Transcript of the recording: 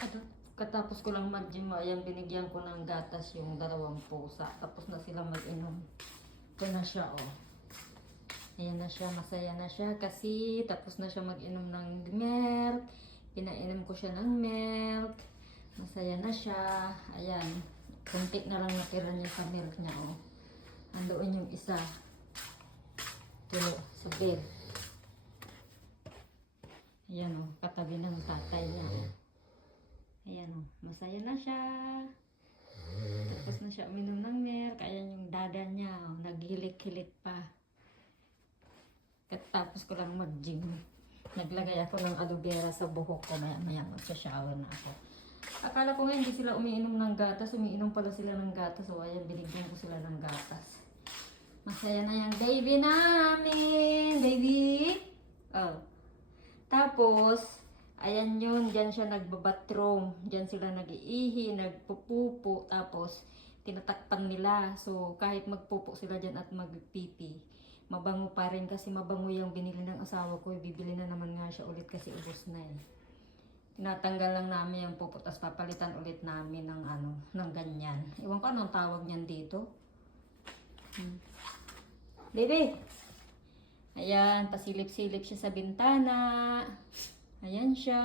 At katapos ko lang mag-gym, ayan, binigyan ko ng gatas yung dalawang pusa. Tapos na sila mag-inom. Ito na siya, oh. Ayan na siya, masaya na siya kasi tapos na siya mag-inom ng milk. Pinainom ko siya ng milk. Masaya na siya. Ayan, kunti na lang natira niya sa milk niya, oh. Andoon yung isa. Ito, sa bed. Ayan, oh, katabi ng tatay niya. Ayan, oh, masaya na siya. Tapos na siya uminom ng milk. Ayan yung dada niya, oh, naghilik-hilik pa. Tapos ko lang mag-gym. Naglagay ako ng aloe vera sa buhok ko. Maya mag-shower na ako. Akala ko nga hindi sila umiinom ng gatas. Umiinom pala sila ng gatas. So ayan, binigyan ko sila ng gatas. Masaya na yung baby namin. Baby! Oh. Tapos, ayan yun. Diyan siya nagbabathroom. Diyan sila nag-iihi, nagpupupo. Tapos, tinatakpan nila. So, kahit magpupo sila dyan at magpipi, mabango pa rin kasi mabango yung binili ng asawa ko. Bibili na naman nga siya ulit kasi ubos na eh. Tinatanggal lang namin yung pupo, tapos papalitan ulit namin ng ano, ng ganyan. Iwan ko anong tawag niyan dito. Baby! Ayan, pasilip-silip siya sa bintana. Ayan siya.